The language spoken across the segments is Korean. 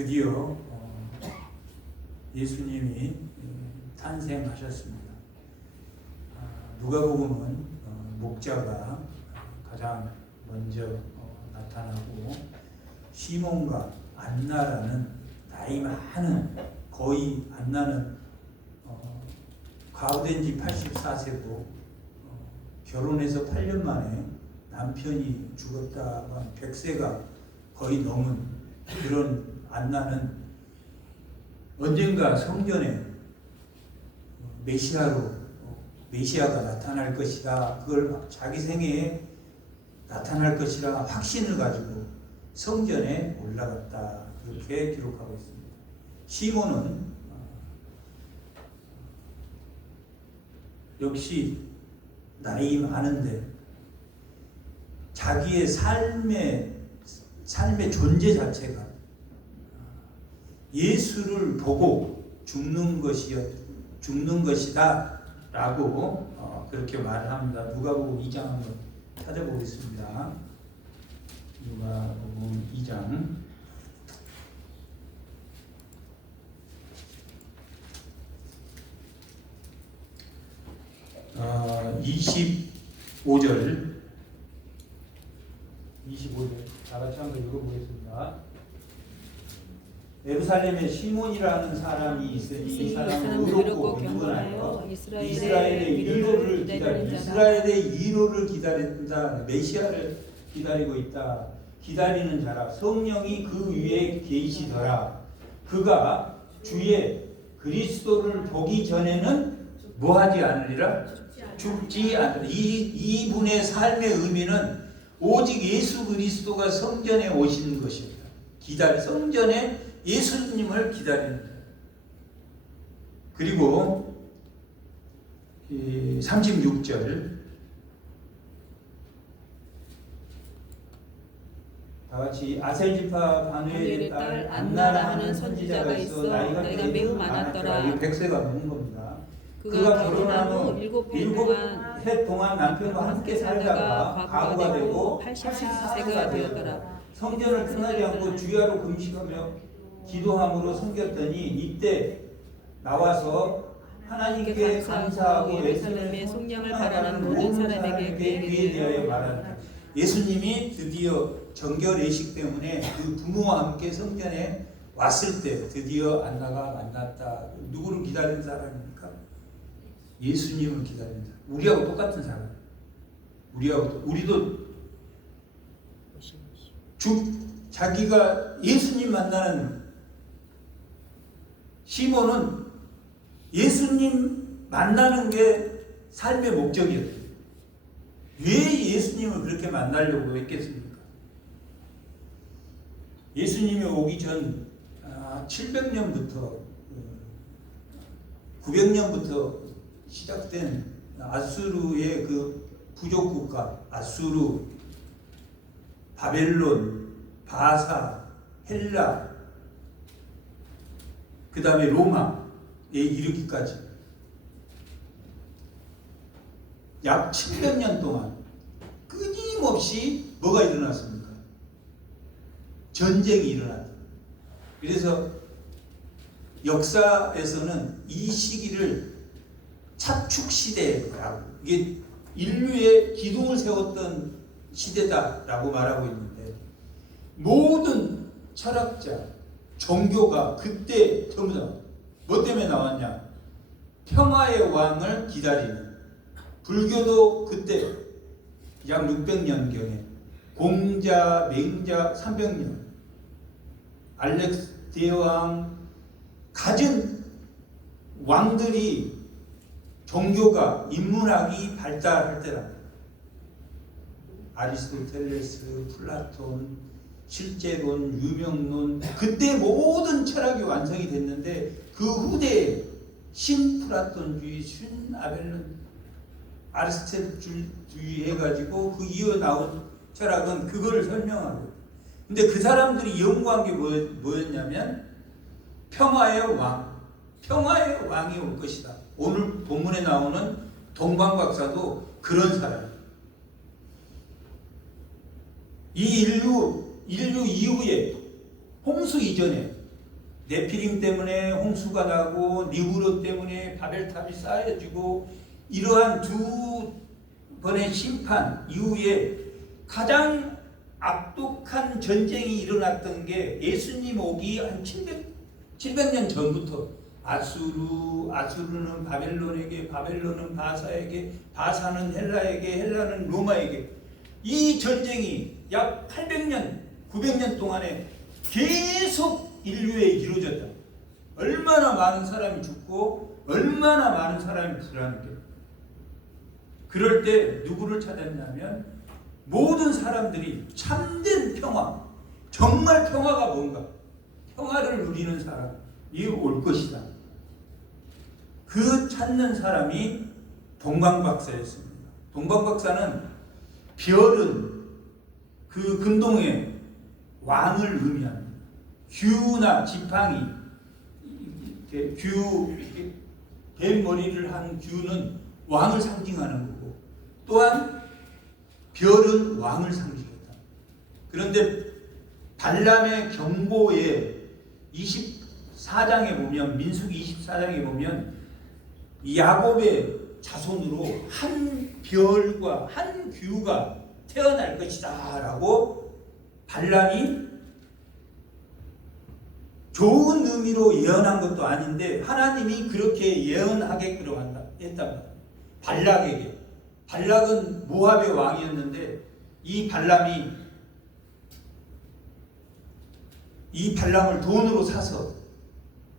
드디어 예수님이 탄생하셨습니다. 누가복음은 목자가 가장 먼저 나타나고 시몬과 안나라는 나이 많은, 거의 안나는 가후된 지 84세고 결혼해서 8년 만에 남편이 죽었다고 한 100세가 거의 넘은 그런 안나는 언젠가 성전에 메시아가 나타날 것이다, 그걸 자기 생애에 나타날 것이라 확신을 가지고 성전에 올라갔다, 그렇게 기록하고 있습니다. 시몬은 역시 나이 많은데 자기의 삶의 존재 자체가 예수를 보고 죽는 것이다 라고 그렇게 말을 합니다. 누가복음 2장 한번 찾아보겠습니다. 누가복음 2장 25절 다같이 한번 읽어보겠습니다. 예루살렘에 시몬이라는 사람이 있으니 이 사람은 의롭고 경건하여 이스라엘의 위로를 기다린다. 메시아를 기다리고 있다. 기다리는 자라. 성령이 그 위에 계시더라. 그가 주의 그리스도를 보기 전에는 뭐하지 않으리라? 죽지 않으리라. 이분의 삶의 의미는 오직 예수 그리스도가 성전에 오시는 것입니다. 성전에 예수님을 기다리는 거예요. 그리고 36절 다같이 아셀지파 바누엘의 딸 안나라 하는 선지자가 있어 나이가 매우 많았더라. 이 100세가 넘은 겁니다. 그가 결혼한 후 7해 동안 남편과 함께 살다가 과부가 되고 84세가 되었더라. 성전을 떠나지 않고 주야로 금식하며 기도함으로 섬겼더니 이때 나와서 하나님께 감사하고 예루살렘의 속량을 바라는 모든 사람에게 그에 대하여 말한다. 예수님이 드디어 정결예식 때문에 그 부모와 함께 성전에 왔을 때 드디어 안나가 만났다. 누구를 기다리는 사람입니까? 예수님을 기다리는 사람. 우리하고 똑같은 사람. 우리도 자기가 예수님 만나는 시몬은 예수님 만나는 게 삶의 목적이었어요. 왜 예수님을 그렇게 만나려고 했겠습니까? 예수님이 오기 전 700년부터 900년부터 시작된 아수르의 그 부족국가, 아수르, 바벨론, 바사, 헬라, 그 다음에 로마에 이르기까지 약 700년 동안 끊임없이 뭐가 일어났습니까? 전쟁이 일어났다. 그래서 역사에서는 이 시기를 차축시대라고, 이게 인류의 기둥을 세웠던 시대다라고 말하고 있는데, 모든 철학자, 종교가 그때 전부 다 뭐 때문에 나왔냐? 평화의 왕을 기다리는. 불교도 그때 약 600년경에 공자, 맹자 300년, 알렉스 대왕, 가진 왕들이 종교가, 인문학이 발달할 때랍니다. 아리스토텔레스, 플라톤, 실제론, 유명론, 그때 모든 철학이 완성이 됐는데 그 후대에 신플라톤주의, 신아벨론, 아리스토텔주의 해가지고 그 이어 나온 철학은 그거를 설명하고, 근데 그 사람들이 연구한 게 뭐였냐면 평화의 왕이 올 것이다. 오늘 본문에 나오는 동방박사도 그런 사람. 이 인류 이후에, 홍수 이전에 네피림 때문에 홍수가 나고 니브롯 때문에 바벨탑이 쌓여지고 이러한 두 번의 심판 이후에 가장 악독한 전쟁이 일어났던 게 예수님 오기 한 700년 전부터 아수르는 바벨론에게, 바벨론은 바사에게, 바사는 헬라에게, 헬라는 로마에게, 이 전쟁이 약 800년, 900년 동안에 계속 인류에 이루어졌다. 얼마나 많은 사람이 죽고 얼마나 많은 사람이 불안했겠다. 그럴 때 누구를 찾았냐면 모든 사람들이 참된 평화, 정말 평화가 뭔가, 평화를 누리는 사람이 올 것이다. 그 찾는 사람이 동방박사였습니다. 동방박사는 별은 그 근동의 왕을 의미합니다. 규나 지팡이, 뱀 머리를 한 규는 왕을 상징하는 거고, 또한 별은 왕을 상징했다. 그런데 발람의 경고에 24장에 보면, 민수기 24장에 보면 야곱의 자손으로 한 별과 한 규가 태어날 것이다 라고 발람이 좋은 의미로 예언한 것도 아닌데 하나님이 그렇게 예언하게끔 했단 말이에요. 발락에게. 발락은 모압의 왕이었는데 이 발람을 돈으로 사서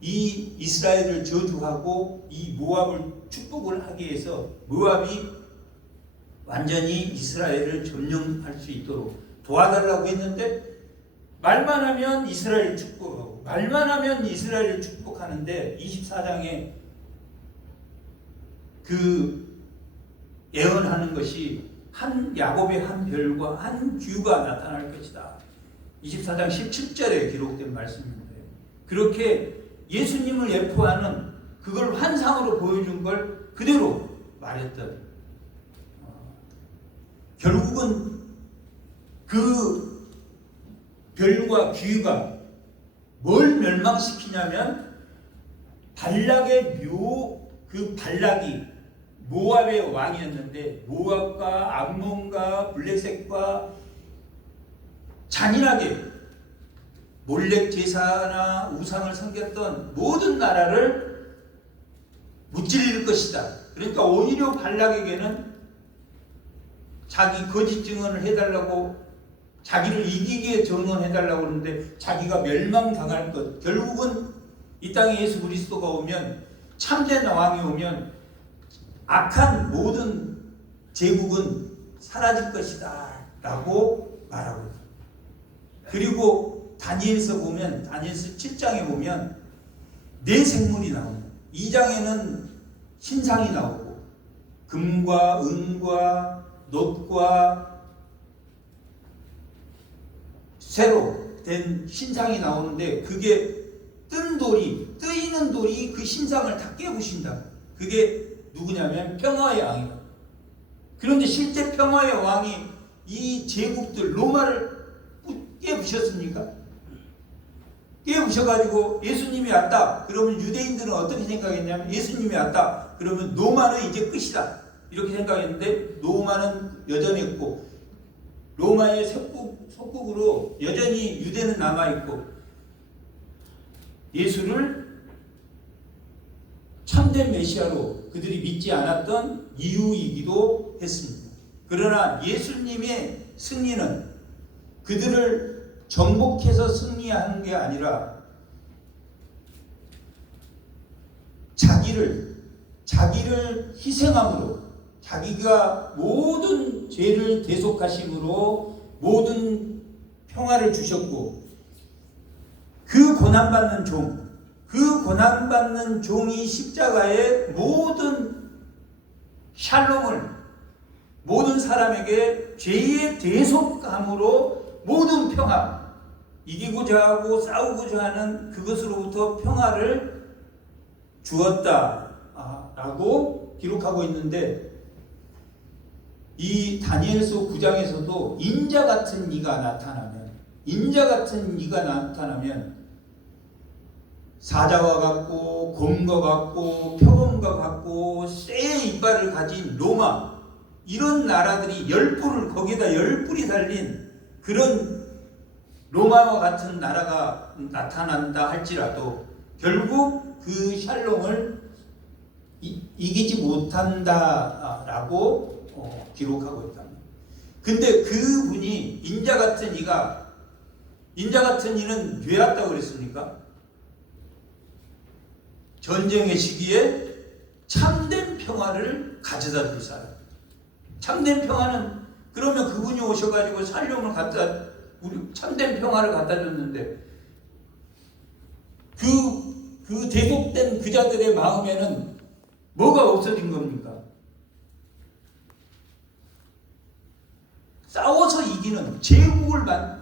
이 이스라엘을 저주하고 이 모압을 축복을 하기 위해서 모압이 완전히 이스라엘을 점령할 수 있도록 도와달라고 했는데 말만 하면 이스라엘을 축복하고 말만 하면 이스라엘을 축복하는데 24장에 그 예언하는 것이 한 야곱의 한 별과 한 규가 나타날 것이다. 24장 17절에 기록된 말씀입니다. 그렇게 예수님을 예표하는 그걸 환상으로 보여준 걸 그대로 말했던, 결국은 그 별과 규가 뭘 멸망시키냐면 발락의 그 발락이 모압의 왕이었는데 모압과 암몬과 블레셋과 잔인하게 몰렉 제사나 우상을 섬겼던 모든 나라를 무찌를 것이다. 그러니까 오히려 발락에게는 자기 거짓 증언을 해달라고, 자기를 이기게 전언해달라고 하는데 자기가 멸망당할 것, 결국은 이 땅에 예수 그리스도가 오면, 참된 왕이 오면 악한 모든 제국은 사라질 것이다 라고 말하고 있습니다. 그리고 다니엘서 보면, 다니엘서 7장에 보면 네 생물이 나옵니다. 2장에는 신상이 나오고 금과 은과 놋과 쇠로 된 신상이 나오는데 그게 뜬 돌이, 뜨이는 돌이 그 신상을 다 깨부신다. 그게 누구냐면 평화의 왕이다. 그런데 실제 평화의 왕이 이 제국들 로마를 깨부셨습니까? 깨부셔가지고 예수님이 왔다. 그러면 유대인들은 어떻게 생각했냐면 예수님이 왔다. 그러면 로마는 이제 끝이다. 이렇게 생각했는데 로마는 여전했고 로마의 속국으로 여전히 유대는 남아있고 예수를 참된 메시아로 그들이 믿지 않았던 이유이기도 했습니다. 그러나 예수님의 승리는 그들을 정복해서 승리하는 게 아니라 자기를 희생함으로, 자기가 모든 죄를 대속하심으로 모든 평화를 주셨고, 그 고난받는 종이 십자가의 모든 샬롬을 모든 사람에게 죄의 대속함으로 모든 평화, 이기고자 하고 싸우고자 하는 그것으로부터 평화를 주었다 라고 기록하고 있는데, 이 다니엘서 9장에서도 인자 같은 이가 나타나면 사자와 같고 곰과 같고 표범과 같고 쇠의 이빨을 가진 로마, 이런 나라들이 거기다 10뿔이 달린 그런 로마와 같은 나라가 나타난다 할지라도 결국 그 샬롬을 이기지 못한다라고 기록하고 있다. 근데 그분이 인자 같은 이는 왜 왔다고 그랬습니까? 전쟁의 시기에 참된 평화를 가져다 줄 사람. 참된 평화는, 그러면 그분이 오셔가지고 샬롬을 참된 평화를 갖다 줬는데 그 대속된 그자들의 마음에는 뭐가 없어진 겁니까? 싸워서 이기는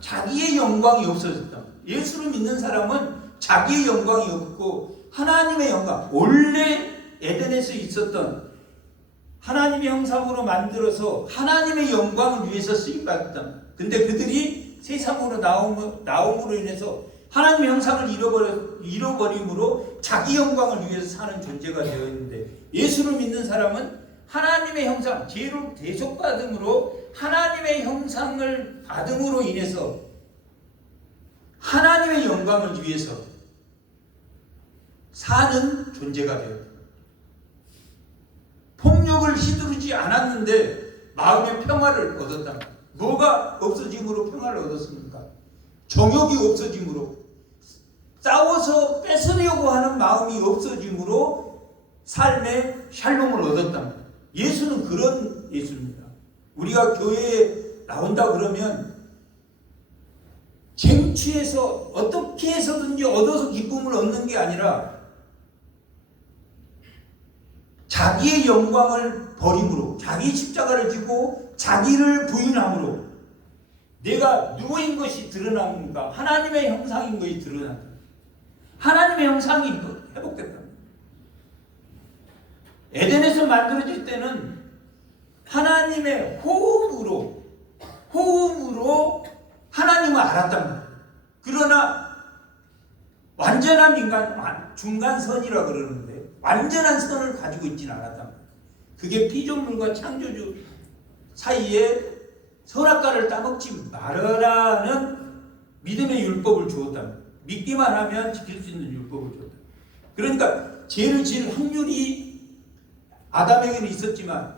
자기의 영광이 없어졌다. 예수를 믿는 사람은 자기의 영광이 없고 하나님의 영광, 원래 에덴에서 있었던 하나님의 형상으로 만들어서 하나님의 영광을 위해서 쓰임받았다. 근데 그들이 세상으로 나옴으로 인해서 하나님의 형상을 잃어버림으로 자기 영광을 위해서 사는 존재가 되어 있는데, 예수를 믿는 사람은 하나님의 형상, 죄로 대속받음으로 하나님의 형상을 받음으로 인해서 하나님의 영광을 위해서 사는 존재가 되었다. 폭력을 휘두르지 않았는데 마음의 평화를 얻었다. 뭐가 없어짐으로 평화를 얻었습니까? 정욕이 없어짐으로, 싸워서 뺏으려고 하는 마음이 없어짐으로 삶의 샬롬을 얻었다. 예수는 그런 예수입니다. 우리가 교회에 나온다 그러면 쟁취해서 어떻게 해서든지 얻어서 기쁨을 얻는 게 아니라 자기의 영광을 버림으로, 자기 십자가를 지고 자기를 부인함으로 내가 누구인 것이 드러납니까? 하나님의 형상인 것이 드러난다. 하나님의 형상이 회복됐다. 에덴에서 만들어질 때는 하나님의 호흡으로 하나님을 알았단 말이에요. 그러나 완전한 인간, 중간선이라 그러는데 완전한 선을 가지고 있지는 않았단 말이에요. 그게 피조물과 창조주 사이에 선악과를 따먹지 말아라는 믿음의 율법을 주었단 말이에요. 믿기만 하면 지킬 수 있는 율법을 주었다. 그러니까 죄를 지을 확률이 아담에게는 있었지만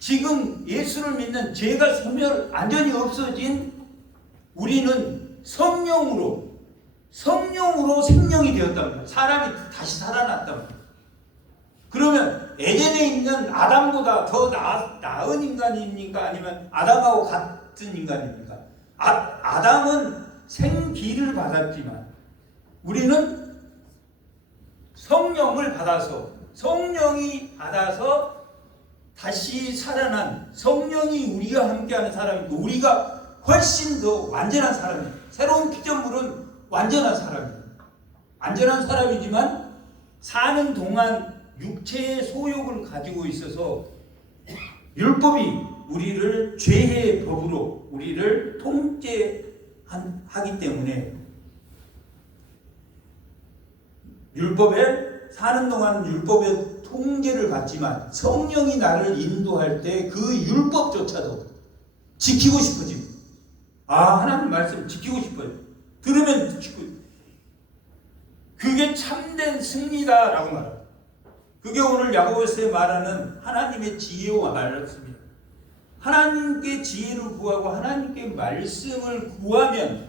지금 예수를 믿는 죄가 완전히 없어진 우리는 성령으로 생명이 되었단 말이에요. 사람이 다시 살아났단 말이에요. 그러면 에덴에 있는 아담보다 더 나은 인간입니까? 아니면 아담하고 같은 인간입니까? 아담은 생기를 받았지만 우리는 성령이 받아서 다시 살아난, 성령이 우리와 함께하는 사람이고 우리가 훨씬 더 완전한 사람이에요. 새로운 피조물은 완전한 사람이에요. 완전한 사람이지만 사는 동안 육체의 소욕을 가지고 있어서 율법이 우리를 죄의 법으로 우리를 통제하기 때문에 사는 동안 율법의 통제를 받지만 성령이 나를 인도할 때 그 율법조차도 지키고 싶어집니다. 하나님 말씀 지키고 싶어요. 들으면 지키고, 그게 참된 승리다라고 말합니다. 그게 오늘 야고보서에 말하는 하나님의 지혜와 말씀입니다. 하나님께 지혜를 구하고 하나님께 말씀을 구하면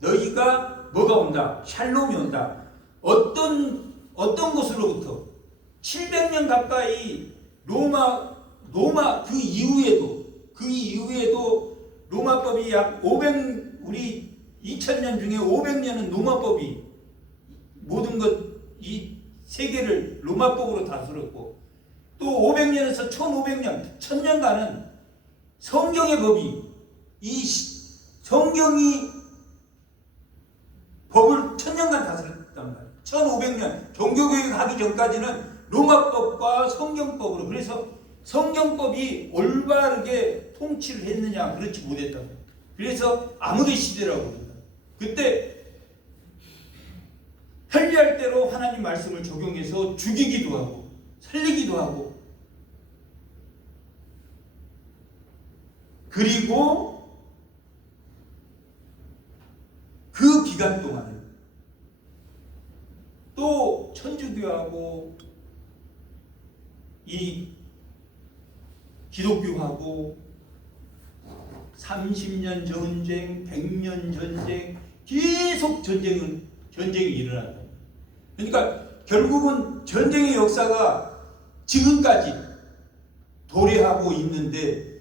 너희가 뭐가 온다? 샬롬이 온다. 어떤 것으로부터 700년 가까이 로마 그 이후에도 로마법이 약 2000년 중에 500년은 로마법이 모든 이 세계를 로마법으로 다스렸고, 또 500년에서 1500년, 1000년간은 성경의 법이, 성경이 법을 1000년간 다스렸단 말이에요. 1500년, 종교교육 하기 전까지는 로마법과 성경법으로, 그래서 성경법이 올바르게 통치를 했느냐? 그렇지 못했다고. 그래서 암흑의 시대라고 합니다. 그때 편리할 대로 하나님 말씀을 적용해서 죽이기도 하고 살리기도 하고, 그리고 그 기간 동안에 또 천주교하고 이 기독교하고 30년 전쟁, 100년 전쟁, 계속 전쟁이 일어난다. 그러니까 결국은 전쟁의 역사가 지금까지 도래하고 있는데,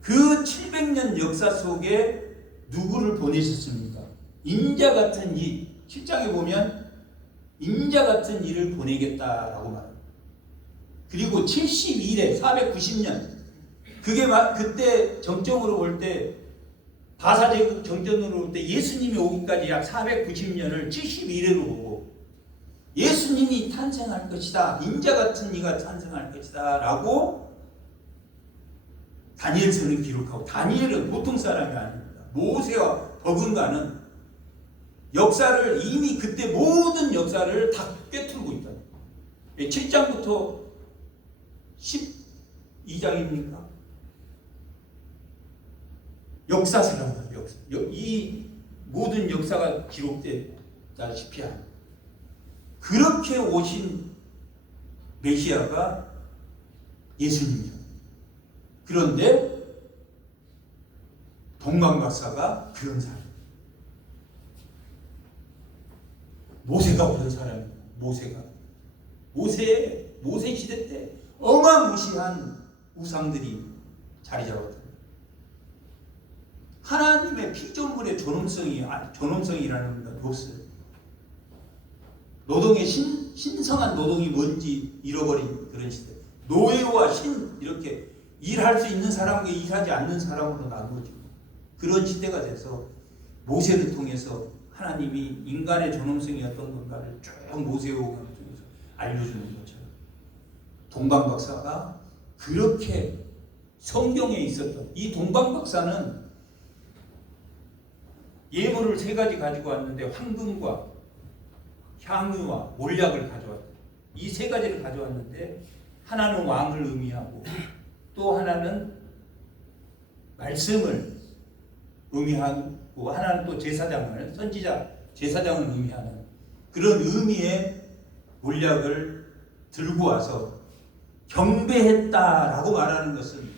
그 700년 역사 속에 누구를 보내셨습니까? 인자 같은 이 7장에 보면 인자 같은 이를 보내겠다라고 말합니다. 그리고 72대 490년, 그게 그때 정점으로 볼 때, 바사제국 정전으로 볼 때 예수님이 오기까지 약 490년을 71회로 보고, 예수님이 탄생할 것이다, 인자 같은 이가 탄생할 것이다 라고 다니엘서는 기록하고, 다니엘은 보통 사람이 아닙니다. 모세와 버금가는 역사를 이미 그때 모든 역사를 다 꿰뚫고 있다. 7장부터 12장입니까? 역사서랍니다. 역사. 이 모든 역사가 기록되다시피 한 그렇게 오신 메시아가 예수님이죠. 그런데 동방박사가 그런 사람, 모세가 그런 사람입니다. 모세 시대 때 어마무시한 우상들이 자리 잡았다. 하나님의 피조물의 존엄성이라는 건 없어요. 노동의 신성한 노동이 뭔지 잃어버린 그런 시대. 노예와 신, 이렇게 일할 수 있는 사람과 일하지 않는 사람으로 나누어지고, 그런 시대가 돼서 모세를 통해서 하나님이 인간의 존엄성이 어떤 건가를 쭉 모세오경을 통해서 알려주는 것처럼, 동방박사가 그렇게 성경에 있었던, 이 동방박사는 예물을 3가지 가지고 왔는데, 황금과 향유와 몰약을 가져왔다. 이 3가지를 가져왔는데, 하나는 왕을 의미하고 또 하나는 말씀을 의미하고, 하나는 또 제사장을, 제사장을 의미하는 그런 의미의 몰약을 들고 와서 경배했다라고 말하는 것은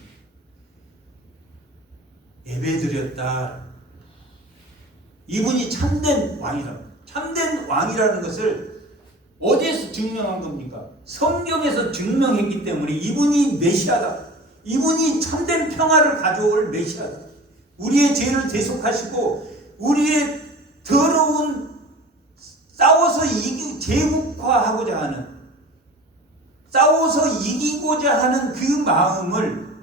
예배드렸다. 이분이 참된 왕이다. 참된 왕이라는 것을 어디에서 증명한 겁니까? 성경에서 증명했기 때문에 이분이 메시아다. 이분이 참된 평화를 가져올 메시아다. 우리의 죄를 대속하시고 우리의 더러운 싸워서 제국화하고자 하는, 싸워서 이기고자 하는 그 마음을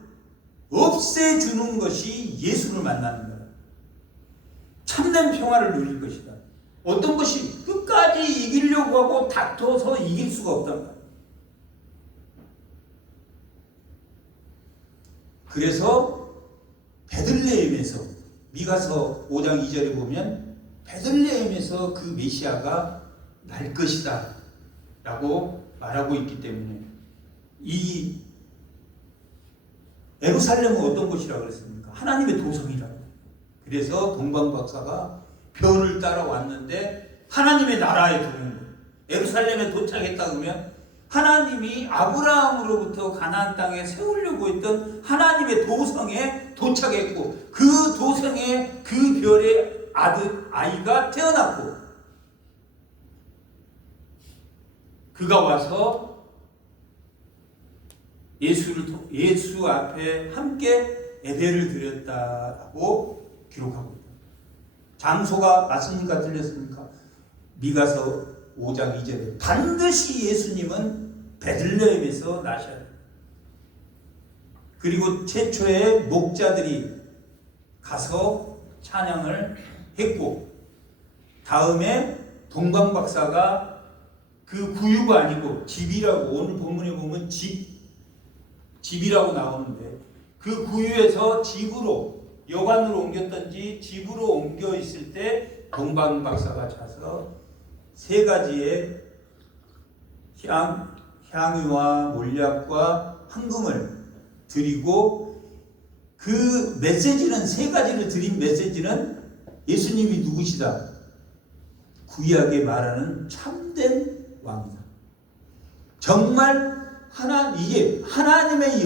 없애주는 것이 예수를 만나는 거다. 참된 평화를 누릴 것이다. 어떤 것이 끝까지 이기려고 하고 다퉈서 이길 수가 없다. 그래서 베들레헴에서, 미가서 5장 2절에 보면 베들레헴에서 그 메시아가 날 것이다 라고 말하고 있기 때문에, 이 예루살렘은 어떤 곳이라고 그랬습니까? 하나님의 도성이라고. 그래서 동방박사가 별을 따라 왔는데 하나님의 나라에 들어온 거예요. 예루살렘에 도착했다 그러면 하나님이 아브라함으로부터 가나안 땅에 세우려고 했던 하나님의 도성에 도착했고, 그 도성에 그 별의 아이가 태어났고, 그가 와서 예수 앞에 함께 예배를 드렸다라고 기록하고 있다. 장소가 맞습니까? 틀렸습니까? 미가서 5장 2절에 반드시 예수님은 베들레헴에서 나셔야 합니다. 그리고 최초의 목자들이 가서 찬양을 했고, 다음에 동방박사가 그 구유가 아니고 집이라고, 오늘 본문에 보면 집이라고 나오는데, 그 구유에서 집으로, 여관으로 옮겼던지 집으로 옮겨 있을 때 동방박사가 자서 세 가지의 향유와 몰약과 황금을 드리고 그 메시지는 세 가지를 드린 메시지는 예수님이 누구시다? 구약에 말하는 참된 왕이다. 정말 이게 하나님의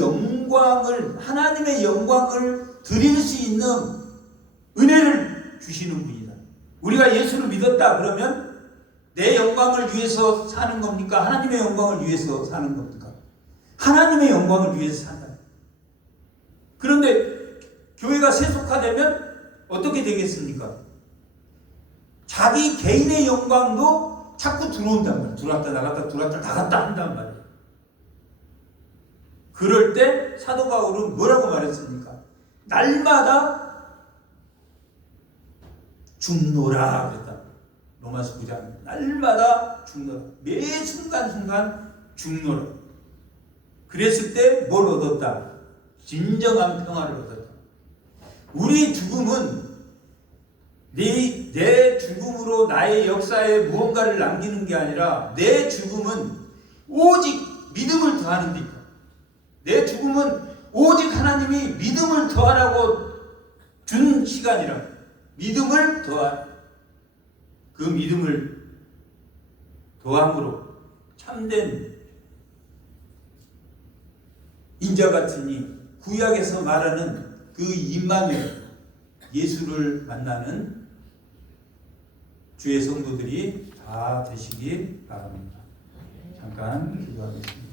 영광을 드릴 수 있는 은혜를 주시는 분이다. 우리가 예수를 믿었다 그러면 내 영광을 위해서 사는 겁니까? 하나님의 영광을 위해서 사는 겁니까? 하나님의 영광을 위해서 산다. 그런데 교회가 세속화되면 어떻게 되겠습니까? 자기 개인의 영광도 자꾸 들어온단 말이에요. 들어왔다 나갔다 한단 말이에요. 그럴 때 사도 바울은 뭐라고 말했습니까? 날마다 죽노라 그랬다. 로마서 9장 날마다 죽노라. 매 순간순간 죽노라. 그랬을 때 뭘 얻었다? 진정한 평화를 얻었다. 우리 죽음은 내 죽음으로 나의 역사에 무언가를 남기는 게 아니라 내 죽음은 오직 믿음을 더하는 데 있다. 내 죽음은 오직 하나님이 믿음을 더하라고 준 시간이라. 믿음을 더하라. 그 믿음을 더함으로 참된 인자 같으니 구약에서 말하는 그 임마누엘 예수를 만나는 주의 성도들이 다 되시기 바랍니다. 잠깐 기도하겠습니다.